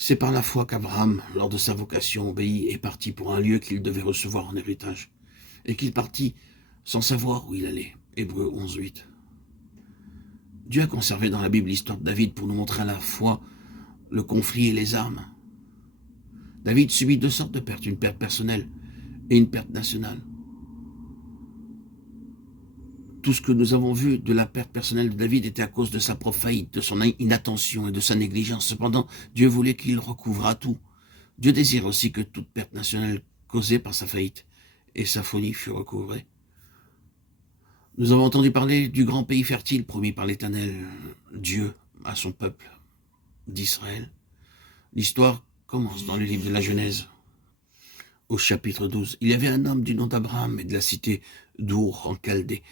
C'est par la foi qu'Abraham, lors de sa vocation, obéit et partit pour un lieu qu'il devait recevoir en héritage, et qu'il partit sans savoir où il allait. Hébreux 11:8. Dieu a conservé dans la Bible l'histoire de David pour nous montrer à la fois le conflit et les armes. David subit deux sortes de pertes, une perte personnelle et une perte nationale. Tout ce que nous avons vu de la perte personnelle de David était à cause de sa propre faillite, de son inattention et de sa négligence. Cependant, Dieu voulait qu'il recouvrât tout. Dieu désire aussi que toute perte nationale causée par sa faillite et sa folie fût recouvrée. Nous avons entendu parler du grand pays fertile promis par l'Éternel, Dieu, à son peuple d'Israël. L'histoire commence dans le livre de la Genèse, au chapitre 12. Il y avait un homme du nom d'Abraham et de la cité d'Our en Chaldée.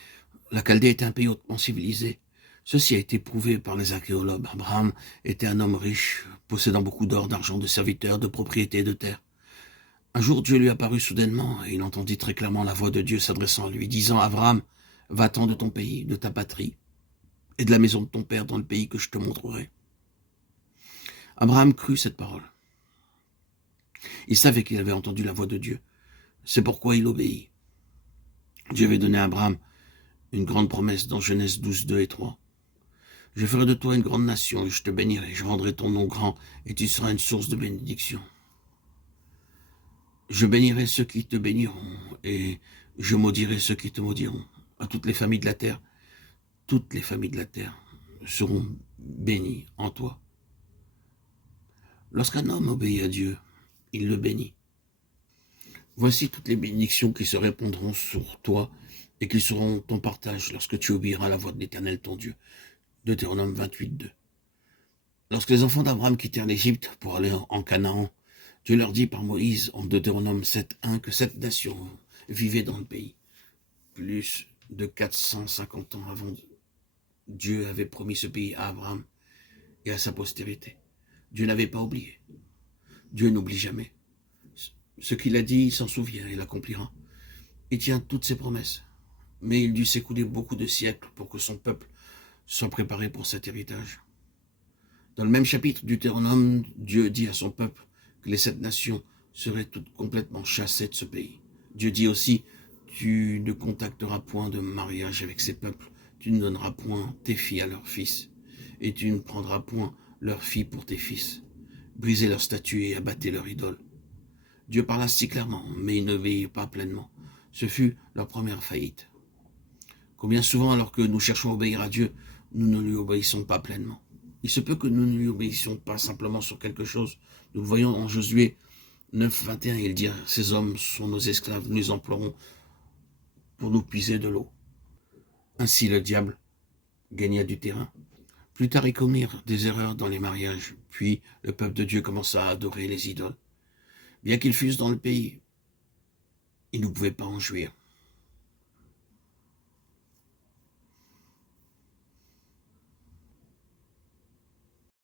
La Chaldée était un pays hautement civilisé. Ceci a été prouvé par les archéologues. Abraham était un homme riche, possédant beaucoup d'or, d'argent, de serviteurs, de propriétés et de terres. Un jour, Dieu lui apparut soudainement et il entendit très clairement la voix de Dieu s'adressant à lui, disant « Abraham, va-t'en de ton pays, de ta patrie et de la maison de ton père dans le pays que je te montrerai. » Abraham crut cette parole. Il savait qu'il avait entendu la voix de Dieu. C'est pourquoi il obéit. Dieu avait donné à Abraham une grande promesse dans Genèse 12, 2 et 3. « Je ferai de toi une grande nation et je te bénirai. Je rendrai ton nom grand et tu seras une source de bénédiction. Je bénirai ceux qui te béniront et je maudirai ceux qui te maudiront. À toutes les familles de la terre seront bénies en toi. » Lorsqu'un homme obéit à Dieu, il le bénit. Voici toutes les bénédictions qui se répandront sur toi et qui seront ton partage lorsque tu obéiras à la voix de l'Éternel ton Dieu. Deutéronome 28, 2. Lorsque les enfants d'Abraham quittèrent l'Égypte pour aller en Canaan, Dieu leur dit par Moïse en Deutéronome 7, 1 que cette nation vivait dans le pays. Plus de 450 ans avant, Dieu avait promis ce pays à Abraham et à sa postérité. Dieu n'avait pas oublié. Dieu n'oublie jamais. Ce qu'il a dit, il s'en souvient et l'accomplira. Il tient toutes ses promesses. Mais il dut s'écouler beaucoup de siècles pour que son peuple soit préparé pour cet héritage. Dans le même chapitre du Deutéronome, Dieu dit à son peuple que les 7 nations seraient toutes complètement chassées de ce pays. Dieu dit aussi, tu ne contacteras point de mariage avec ces peuples, tu ne donneras point tes filles à leurs fils, et tu ne prendras point leurs filles pour tes fils. Brisez leurs statues et abattez leurs idoles. Dieu parla si clairement, mais il ne veillait pas pleinement. Ce fut leur première faillite. Combien souvent, alors que nous cherchons à obéir à Dieu, nous ne lui obéissons pas pleinement. Il se peut que nous ne lui obéissions pas simplement sur quelque chose. Nous le voyons en Josué 9, 21, il dit « Ces hommes sont nos esclaves, nous les emploierons pour nous puiser de l'eau. » Ainsi le diable gagna du terrain. Plus tard, ils commirent des erreurs dans les mariages, puis le peuple de Dieu commença à adorer les idoles. Bien qu'ils fussent dans le pays, ils ne pouvaient pas en jouir.